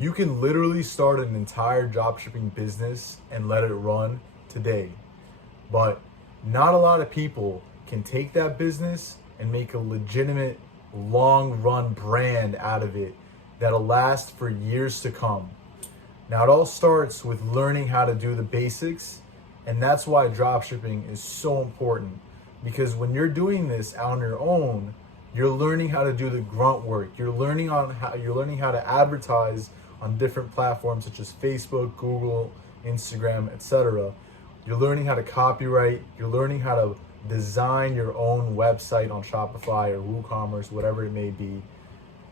You can literally start an entire dropshipping business and let it run today. But not a lot of people can take that business and make a legitimate long run brand out of it that'll last for years to come. Now, it all starts with learning how to do the basics, and that's why dropshipping is so important. Because when you're doing this on your own, you're learning how to do the grunt work. You're learning how to advertise on different platforms such as Facebook, Google, Instagram, etc. You're learning how to copyright. You're learning how to design your own website on Shopify or WooCommerce, whatever it may be.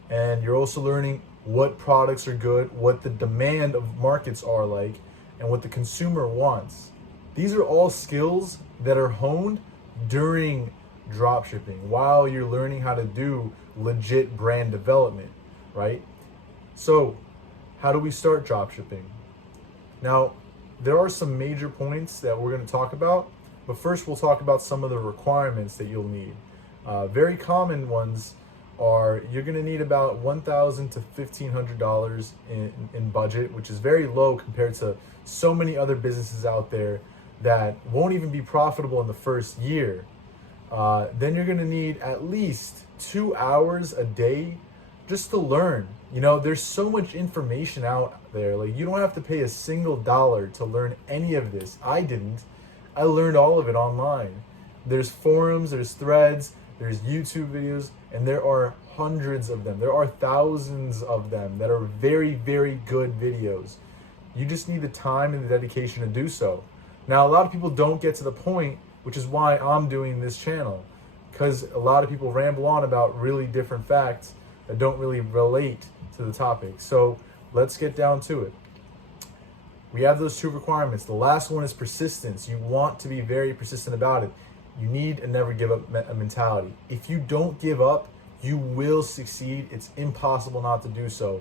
And you're also learning what products are good, what the demand of markets are like, and what the consumer wants. These are all skills that are honed during dropshipping while you're learning how to do legit brand development, right? So, how do we start dropshipping? Now, there are some major points that we're going to talk about, but first we'll talk about some of the requirements that you'll need. Very common ones are you're going to need about $1,000 to $1,500 in budget, which is very low compared to so many other businesses out there that won't even be profitable in the first year. Then you're going to need at least 2 hours a day just to learn. You know, there's so much information out there. Like, you don't have to pay a single dollar to learn any of this. I didn't. I learned all of it online. There's forums, there's threads, there's YouTube videos, and there are hundreds of them. There are thousands of them that are very, very good videos. You just need the time and the dedication to do so. Now, a lot of people don't get to the point, which is why I'm doing this channel, because a lot of people ramble on about really different facts that don't really relate to the topic. So let's get down to it. We have those two requirements. The last one is persistence. You want to be very persistent about it. You need a never give up mentality. If you don't give up, you will succeed. It's impossible not to do so.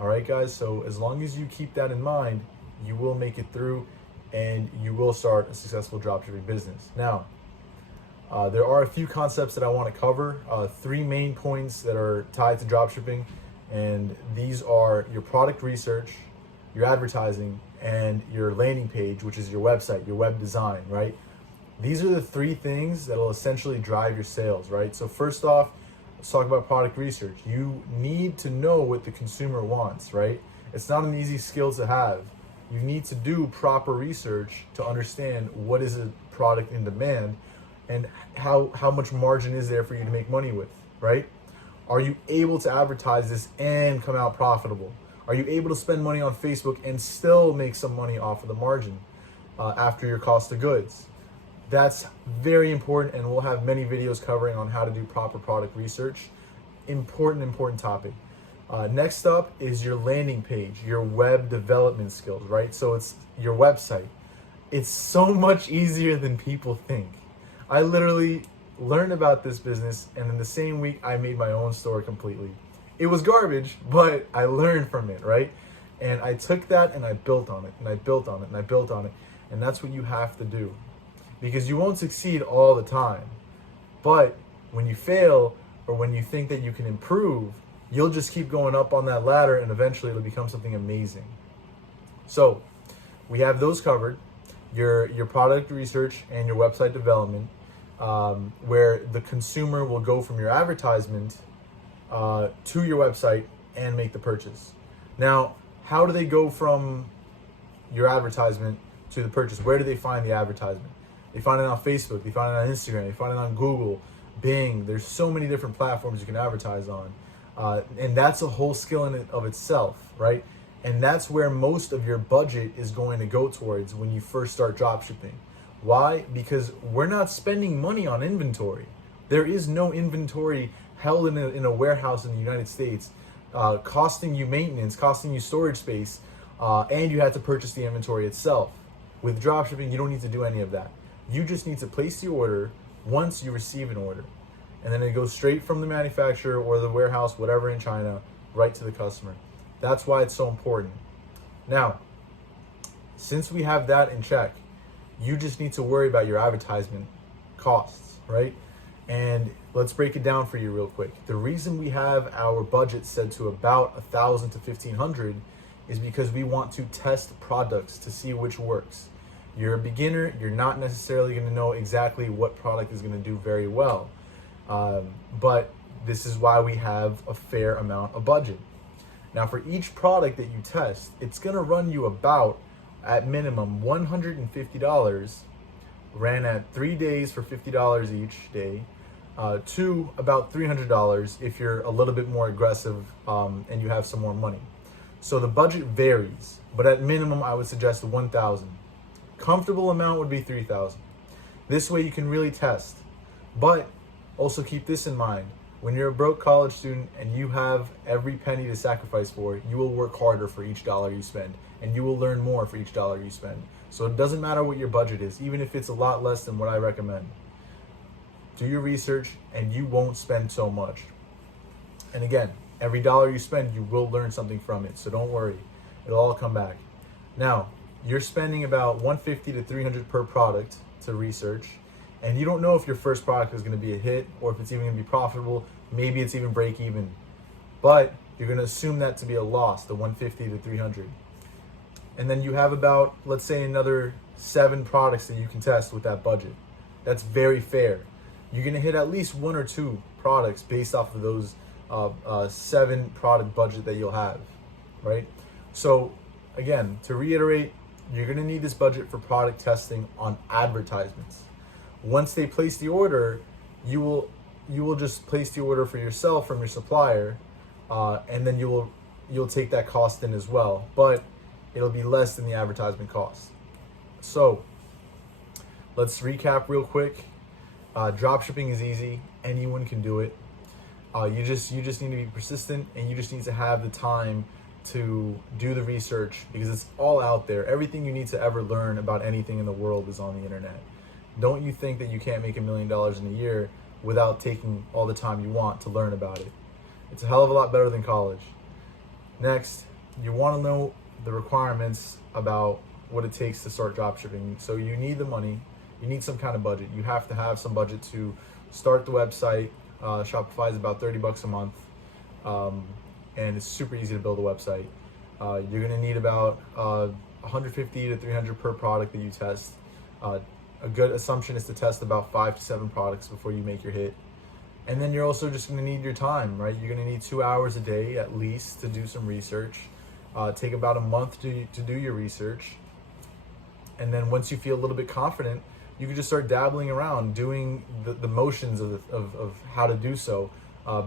All right, guys? So as long as you keep that in mind, you will make it through and you will start a successful dropshipping business. Now, there are a few concepts that I want to cover. 3 main points that are tied to dropshipping, and these are your product research, your advertising, and your landing page, which is your website, your web design, right? These are the 3 things that will essentially drive your sales, right? So first off, let's talk about product research. You need to know what the consumer wants, right? It's not an easy skill to have. You need to do proper research to understand what is a product in demand and how much margin is there for you to make money with, right? Are you able to advertise this and come out profitable? Are you able to spend money on Facebook and still make some money off of the margin after your cost of goods? That's very important, and we'll have many videos covering on how to do proper product research. Important topic. Next up is your landing page, your web development skills, right? So it's your website. It's so much easier than people think. I literally learned about this business, and in the same week, I made my own store completely. It was garbage, but I learned from it, right? And I took that and I built on it, and I built on it, and I built on it. And that's what you have to do. Because you won't succeed all the time. But when you fail, or when you think that you can improve, you'll just keep going up on that ladder, and eventually it'll become something amazing. So we have those covered. Your product research and your website development, where the consumer will go from your advertisement to your website and make the purchase. Now, how do they go from your advertisement to the purchase? Where do they find the advertisement? They find it on Facebook, they find it on Instagram, they find it on Google, Bing. There's so many different platforms you can advertise on. And that's a whole skill in and of itself, right? And that's where most of your budget is going to go towards when you first start dropshipping. Why? Because we're not spending money on inventory. There is no inventory held in a warehouse in the United States, costing you maintenance, costing you storage space, and you have to purchase the inventory itself. With dropshipping, you don't need to do any of that. You just need to place the order once you receive an order. And then it goes straight from the manufacturer or the warehouse, whatever in China, right to the customer. That's why it's so important. Now, since we have that in check, you just need to worry about your advertisement costs, right? And let's break it down for you real quick. The reason we have our budget set to about 1,000 to 1,500 is because we want to test products to see which works. You're a beginner, you're not necessarily going to know exactly what product is going to do very well. But this is why we have a fair amount of budget. Now, for each product that you test, it's going to run you about, at minimum, $150, ran at 3 days for $50 each day, to about $300 if you're a little bit more aggressive and you have some more money. So the budget varies, but at minimum, I would suggest 1,000. Comfortable amount would be 3,000. This way you can really test. But also keep this in mind. When you're a broke college student and you have every penny to sacrifice for, you will work harder for each dollar you spend, and you will learn more for each dollar you spend. So it doesn't matter what your budget is, even if it's a lot less than what I recommend. Do your research and you won't spend so much. And again, every dollar you spend, you will learn something from it. So don't worry, it'll all come back. Now, you're spending about $150 to $300 per product to research, and you don't know if your first product is going to be a hit or if it's even going to be profitable. Maybe it's even break even, but you're going to assume that to be a loss, the $150 to $300. And then you have about, let's say, another 7 products that you can test with that budget. That's very fair. You're going to hit at least 1 or 2 products based off of those 7 product budget that you'll have, right? So again, to reiterate, you're going to need this budget for product testing on advertisements. Once they place the order, you will just place the order for yourself from your supplier, and then you'll take that cost in as well, but it'll be less than the advertisement cost. So let's recap real quick. Dropshipping is easy. Anyone can do it. You just need to be persistent, and you just need to have the time to do the research, because it's all out there. Everything you need to ever learn about anything in the world is on the internet. Don't you think that you can't make $1 million in a year without taking all the time you want to learn about it? It's a hell of a lot better than college. Next, you want to know the requirements about what it takes to start dropshipping. So you need the money, you need some kind of budget. You have to have some budget to start the website. Shopify is about $30 a month, and it's super easy to build a website. You're gonna need about $150 to $300 per product that you test. A good assumption is to test about 5 to 7 products before you make your hit. And then you're also just gonna need your time, right? You're gonna need 2 hours a day at least to do some research. Take about a month to do your research. And then once you feel a little bit confident, you can just start dabbling around, doing the motions of how to do so,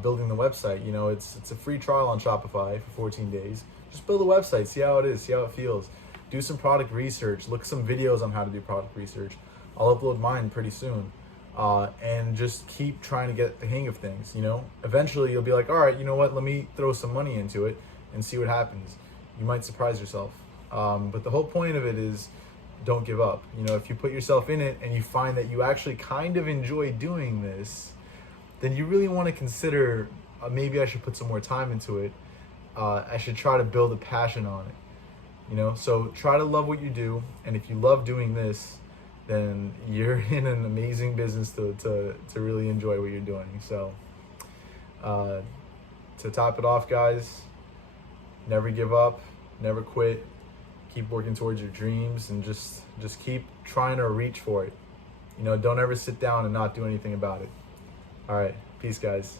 building the website. You know, it's a free trial on Shopify for 14 days. Just build a website, see how it is, see how it feels. Do some product research, look at some videos on how to do product research. I'll upload mine pretty soon. And just keep trying to get the hang of things, you know? Eventually you'll be like, all right, you know what, let me throw some money into it and see what happens. You might surprise yourself. But the whole point of it is, don't give up. You know, if you put yourself in it and you find that you actually kind of enjoy doing this, then you really want to consider, maybe I should put some more time into it. I should try to build a passion on it. You know, so try to love what you do. And if you love doing this, then you're in an amazing business to really enjoy what you're doing. So to top it off, guys, never give up, never quit. Keep working towards your dreams, and just keep trying to reach for it. You know, don't ever sit down and not do anything about it. All right, peace, guys.